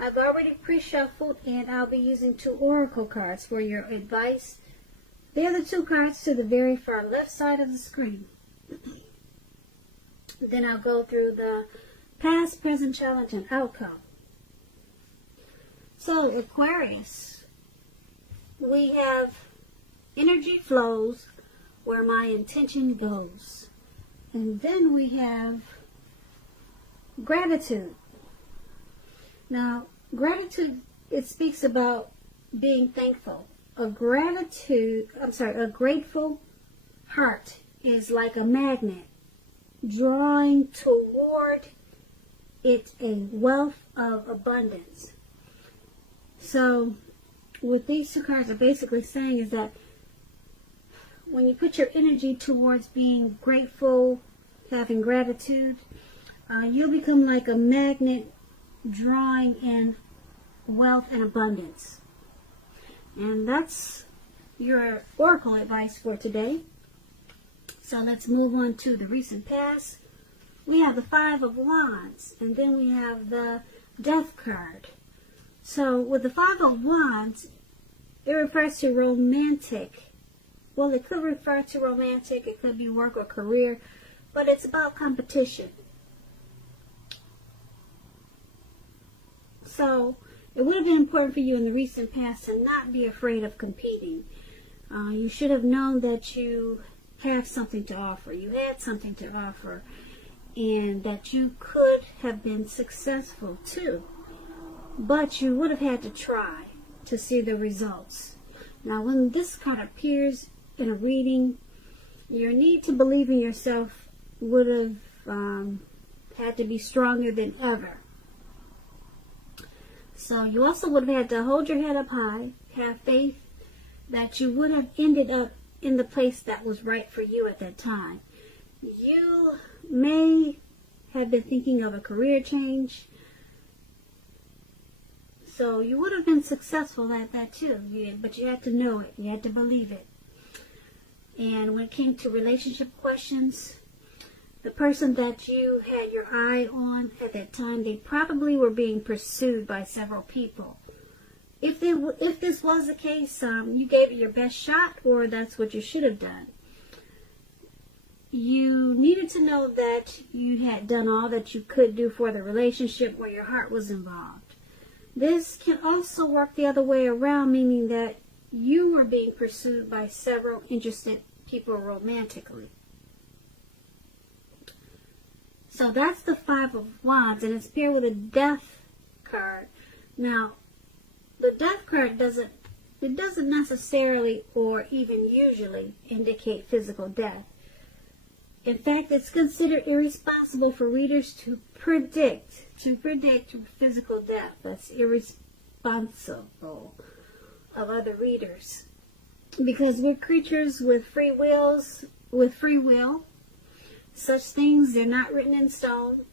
I've already pre-shuffled, and I'll be using 2 oracle cards for your advice. They're the 2 cards to the very far left side of the screen. Then I'll go through the past, present, challenge, and outcome. So, Aquarius, we have energy flows where my intention goes. And then we have gratitude. Now, gratitude, it speaks about being thankful. A grateful heart is like a magnet, drawing toward it a wealth of abundance. So, what these 2 cards are basically saying is that when you put your energy towards being grateful, having gratitude, you'll become like a magnet drawing in wealth and abundance. And that's your oracle advice for today. So let's move on to the recent past. We have the 5 of Wands, and then we have the Death card. So with the 5 of Wands, it refers to romantic. Well, it could refer to romantic, it could be work or career, but it's about competition. So it would have been important for you in the recent past to not be afraid of competing. You should have known that you have something to offer. You had something to offer, and that you could have been successful too. But you would have had to try to see the results. Now, when this card appears in a reading, your need to believe in yourself would have had to be stronger than ever. So you also would have had to hold your head up high, have faith that you would have ended up in the place that was right for you at that time. You may have been thinking of a career change, so you would have been successful at that too. But you had to know it. You had to believe it. And when it came to relationship questions, the person that you had your eye on at that time, they probably were being pursued by several people. If this was the case, you gave it your best shot, or that's what you should have done. You needed to know that you had done all that you could do for the relationship where your heart was involved. This can also work the other way around, meaning that you were being pursued by several interested people romantically. So that's the 5 of Wands, and it's paired with a Death card. Now, the Death card doesn't necessarily or even usually indicate physical death. In fact, it's considered irresponsible for readers to predict physical death. That's irresponsible of other readers, because we're creatures with free will. Such things, they're not written in stone.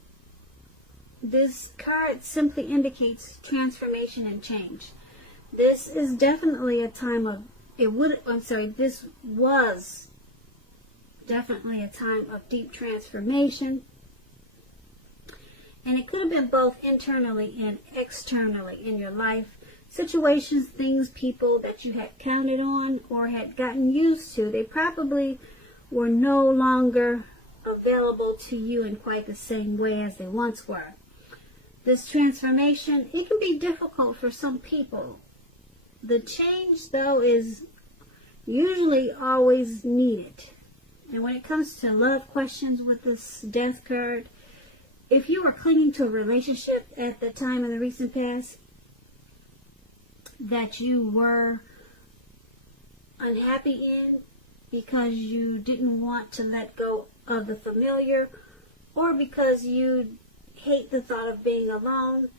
This card simply indicates transformation and change. This is definitely a time of, this was definitely a time of deep transformation. And it could have been both internally and externally in your life. Situations, things, people that you had counted on or had gotten used to, they probably were no longer available to you in quite the same way as they once were. This transformation, it can be difficult for some people. The change, though, is usually always needed. And when it comes to love questions with this Death card, if you were clinging to a relationship at the time in the recent past that you were unhappy in because you didn't want to let go of the familiar, or because you hate the thought of being alone,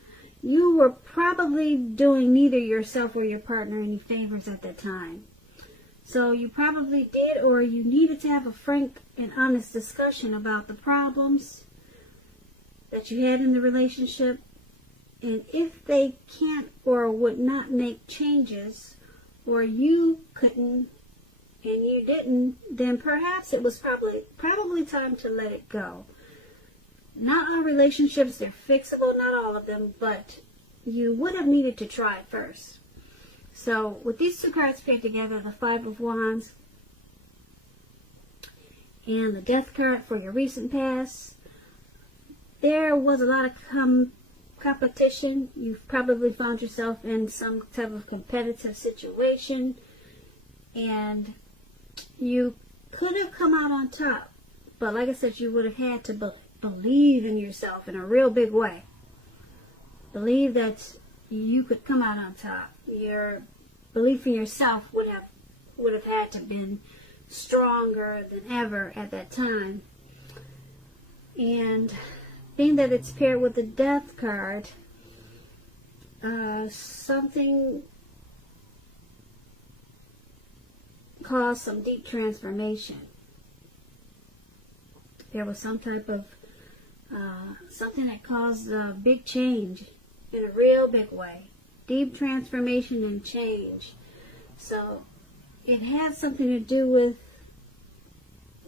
you were probably doing neither yourself or your partner any favors at that time. So you probably did, or you needed to have a frank and honest discussion about the problems that you had in the relationship. And if they can't or would not make changes, or you couldn't and you didn't, then perhaps it was probably time to let it go. Not all relationships, they're fixable, not all of them, but you would have needed to try it first. So with these two cards paired together, the Five of Wands and the Death card for your recent past, there was a lot of competition. You've probably found yourself in some type of competitive situation, and you could have come out on top. But like I said, you would have had to believe in yourself in a real big way. Believe that you could come out on top. Your belief in yourself would have had to been stronger than ever at that time. And being that it's paired with the Death card, something caused some deep transformation. There was some type of something that caused a big change in a real big way. Deep transformation and change. So it had something to do with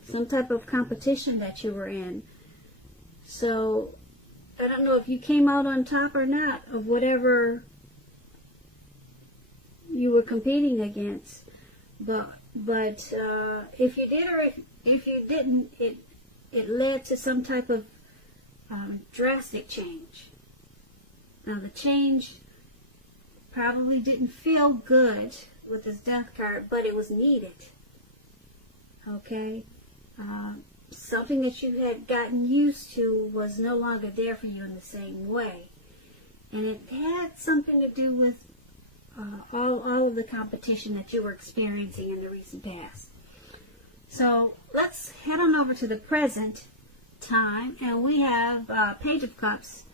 some type of competition that you were in. So I don't know if you came out on top or not of whatever you were competing against. But if you did or if you didn't, it led to some type of drastic change. Now the change probably didn't feel good with this Death card, but it was needed. Okay? Something that you had gotten used to was no longer there for you in the same way. And it had something to do with all of the competition that you were experiencing in the recent past. So let's head on over to the present time, and we have Page of Cups,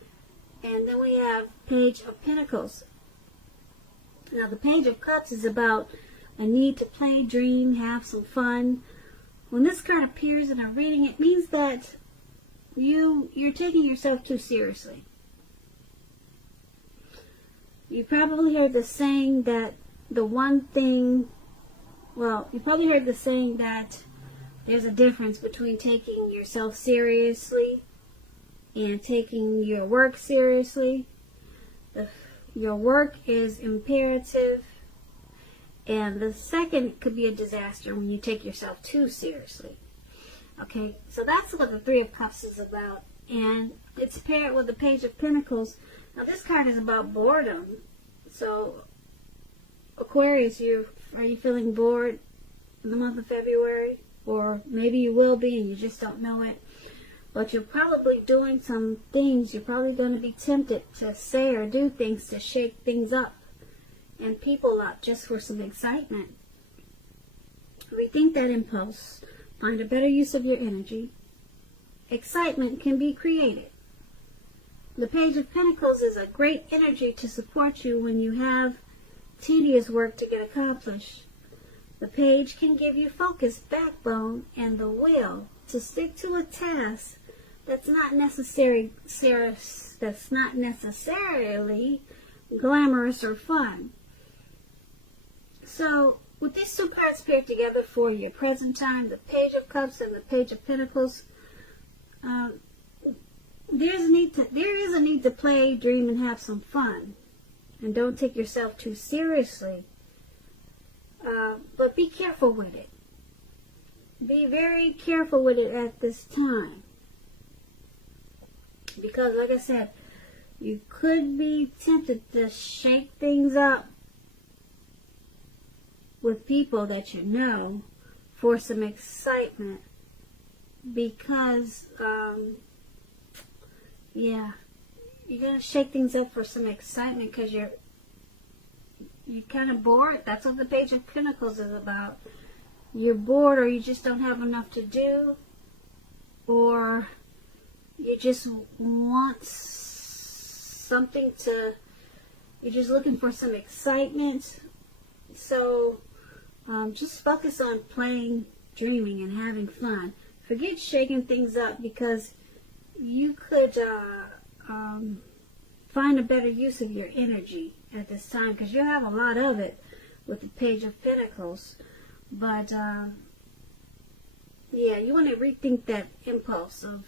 and then we have Page of Pentacles. Now the Page of Cups is about a need to play, dream, have some fun. When this card appears in a reading, it means that you're taking yourself too seriously. You probably heard the saying that you probably heard the saying that there's a difference between taking yourself seriously and taking your work seriously. Your work is imperative, and the second could be a disaster when you take yourself too seriously. Okay, so that's what the Three of Cups is about, and it's paired with the Page of Pentacles. Now this card is about boredom. So Aquarius, are you feeling bored in the month of February? Or maybe you will be and you just don't know it. But you're probably doing some things. You're probably going to be tempted to say or do things to shake things up and people up just for some excitement. Rethink that impulse. Find a better use of your energy. Excitement can be created. The Page of Pentacles is a great energy to support you when you have tedious work to get accomplished. The Page can give you focus, backbone, and the will to stick to a task that's not necessarily glamorous or fun. So, with these two cards paired together for your present time, the Page of Cups and the Page of Pentacles, there is a need to play, dream, and have some fun. And don't take yourself too seriously. But be careful with it. Be very careful with it at this time. Because, like I said, you could be tempted to shake things up with people that you know for some excitement. Because, you're going to shake things up for some excitement because you're kind of bored. That's what the Page of Pentacles is about. You're bored, or you just don't have enough to do, or you just want something you're just looking for some excitement. So just focus on playing, dreaming, and having fun. Forget shaking things up, because you could find a better use of your energy at this time, because you'll have a lot of it with the Page of Pentacles. But you want to rethink that impulse of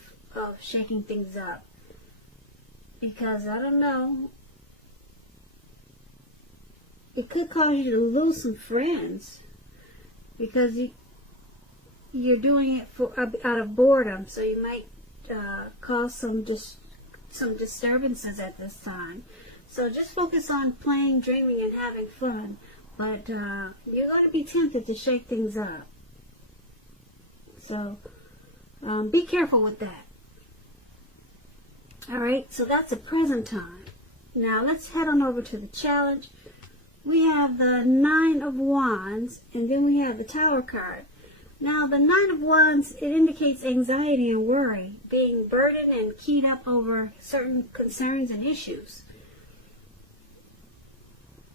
shaking things up, because I don't know, it could cause you to lose some friends because you're doing it out of boredom. So you might cause some disturbances at this time. So just focus on playing, dreaming, and having fun. But you're going to be tempted to shake things up. So be careful with that. Alright, so that's the present time. Now let's head on over to the challenge. We have the Nine of Wands, and then we have the Tower card. Now the Nine of Wands, it indicates anxiety and worry, being burdened and keyed up over certain concerns and issues.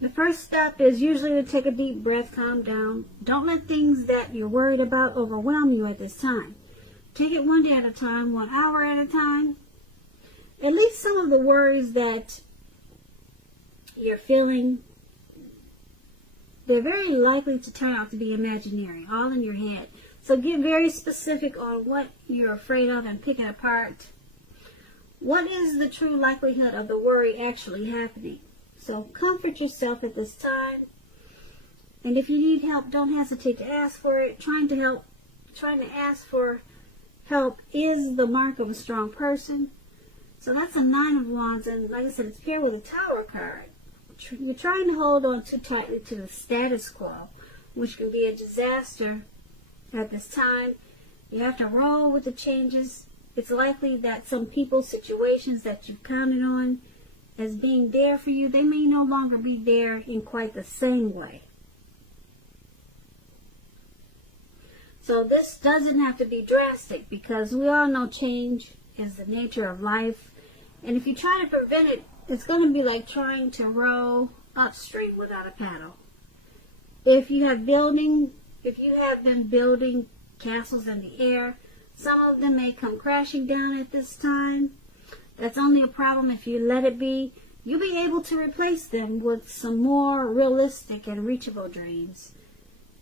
The first step is usually to take a deep breath, calm down. Don't let things that you're worried about overwhelm you at this time. Take it one day at a time, 1 hour at a time. At least some of the worries that you're feeling, they're very likely to turn out to be imaginary, all in your head. So get very specific on what you're afraid of and pick it apart. What is the true likelihood of the worry actually happening? So comfort yourself at this time. And if you need help, don't hesitate to ask for it. Trying to ask for help is the mark of a strong person. So that's a Nine of Wands, and like I said, it's paired with a Tower card. You're trying to hold on too tightly to the status quo, which can be a disaster at this time. You have to roll with the changes. It's likely that some people, situations that you've counted on as being there for you, they may no longer be there in quite the same way. So this doesn't have to be drastic, because we all know change is the nature of life. And if you try to prevent it, it's going to be like trying to row upstream without a paddle. If you have been building castles in the air, some of them may come crashing down at this time. That's only a problem if you let it be. You'll be able to replace them with some more realistic and reachable dreams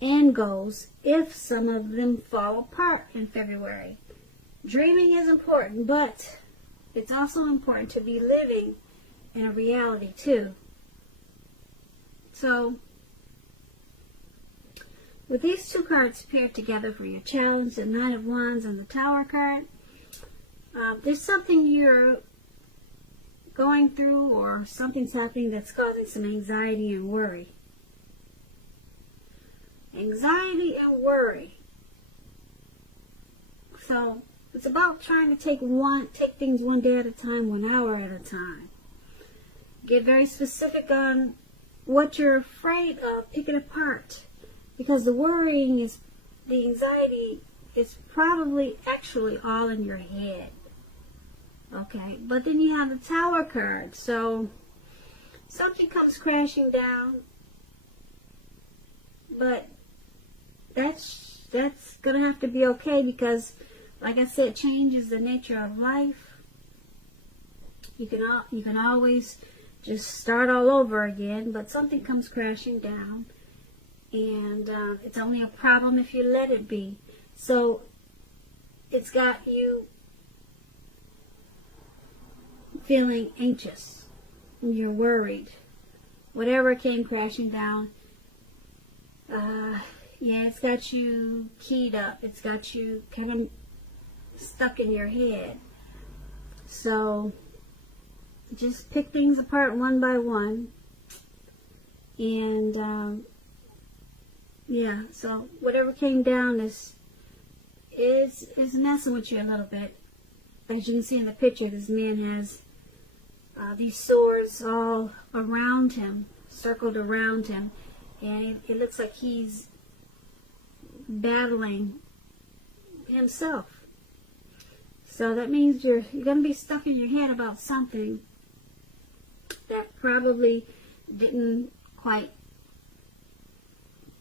and goals if some of them fall apart in February. Dreaming is important, but it's also important to be living in a reality too. So, with these two cards paired together for your challenge, the Nine of Wands and the Tower card, there's something you're going through or something's happening that's causing some anxiety and worry. Anxiety and worry. So it's about trying to take things one day at a time, 1 hour at a time. Get very specific on what you're afraid of. Pick it apart. Because the anxiety is probably actually all in your head. Okay, but then you have the Tower card. So something comes crashing down, but that's going to have to be okay, because like I said, change is the nature of life. You can always just start all over again, but something comes crashing down, and it's only a problem if you let it be. So it's got you feeling anxious, you're worried, whatever came crashing down. It's got you keyed up, it's got you kind of stuck in your head. So just pick things apart one by one, and so whatever came down is messing with you a little bit. As you can see in the picture, this man has these swords all around him, circled around him, and it looks like he's battling himself. So that means you're going to be stuck in your head about something that probably didn't quite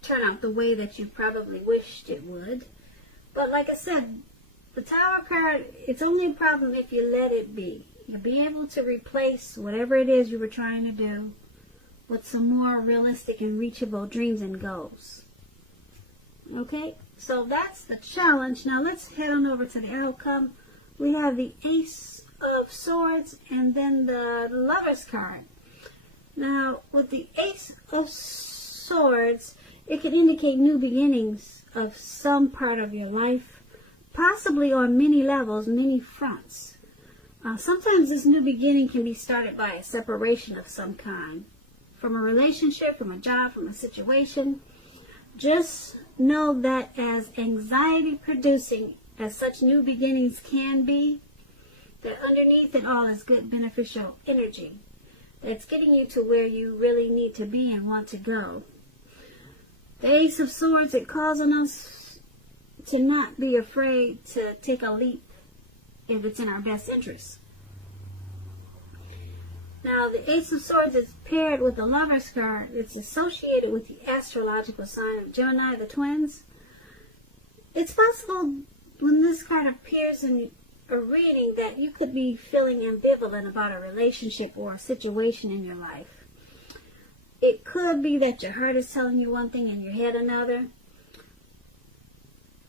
turn out the way that you probably wished it would. But like I said, the Tower card, it's only a problem if you let it be. You'll be able to replace whatever it is you were trying to do with some more realistic and reachable dreams and goals. Okay, so that's the challenge. Now let's head on over to the outcome. We have the Ace of Swords and then the Lover's card. Now, with the Ace of Swords, it can indicate new beginnings of some part of your life, possibly on many levels, many fronts. Sometimes this new beginning can be started by a separation of some kind, from a relationship, from a job, from a situation. Just know that as anxiety producing as such new beginnings can be, that underneath it all is good beneficial energy that's getting you to where you really need to be and want to go. The Ace of Swords, it calls on us to not be afraid to take a leap if it's in our best interest. Now, the Ace of Swords is paired with the Lover's card. It's associated with the astrological sign of Gemini, the twins. It's possible when this card appears in a reading that you could be feeling ambivalent about a relationship or a situation in your life. It could be that your heart is telling you one thing and your head another.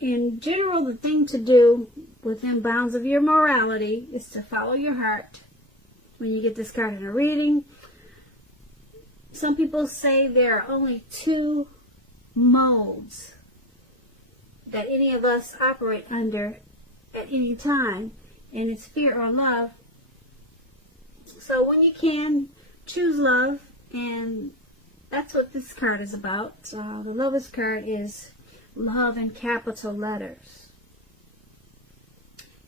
In general, the thing to do within bounds of your morality is to follow your heart when you get this card in a reading. Some people say there are only two modes that any of us operate under at any time, and it's fear or love. So when you can, choose love, and that's what this card is about. The Lover's card is love in capital letters.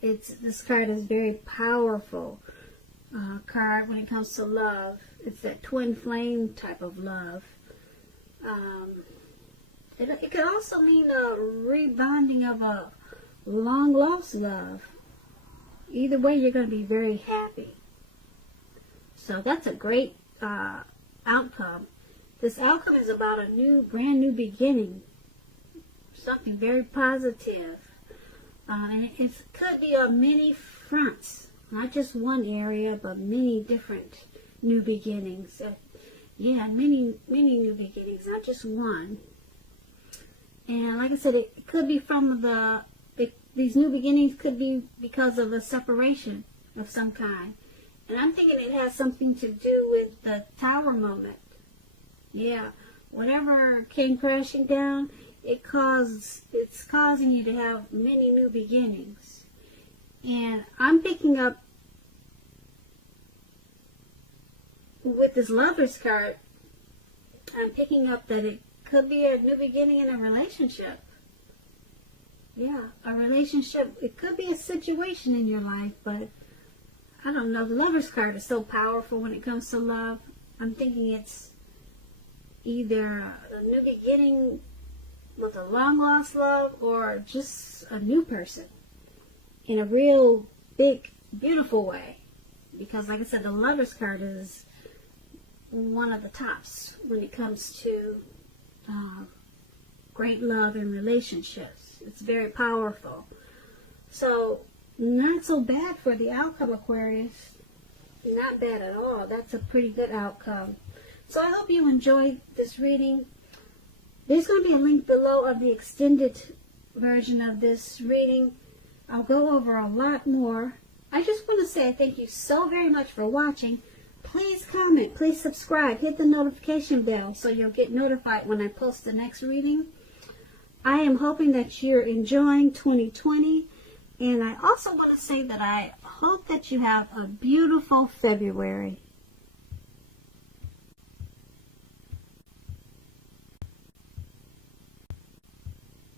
This card is very powerful card when it comes to love. It's that twin flame type of love. It could also mean a rebonding of a long lost love. Either way, you're going to be very happy. So that's a great outcome. This outcome is about a brand new beginning. Something very positive. And it could be on many fronts. Not just one area, but many different new beginnings. Many new beginnings, not just one. And like I said, it could be from these new beginnings could be because of a separation of some kind. And I'm thinking it has something to do with the Tower moment. Yeah, whatever came crashing down, it's causing you to have many new beginnings. And I'm picking up with this Lover's card, I'm picking up that it could be a new beginning in a relationship. Yeah, a relationship. It could be a situation in your life, but I don't know. The Lover's card is so powerful when it comes to love. I'm thinking it's either a new beginning with a long lost love or just a new person in a real big, beautiful way. Because like I said, the Lover's card is one of the tops when it comes to great love and relationships. It's very powerful. So, not so bad for the outcome, Aquarius. Not bad at all. That's a pretty good outcome. So I hope you enjoyed this reading. There's going to be a link below of the extended version of this reading. I'll go over a lot more. I just want to say thank you so very much for watching. Please comment, please subscribe, hit the notification bell so you'll get notified when I post the next reading. I am hoping that you're enjoying 2020, and I also want to say that I hope that you have a beautiful February.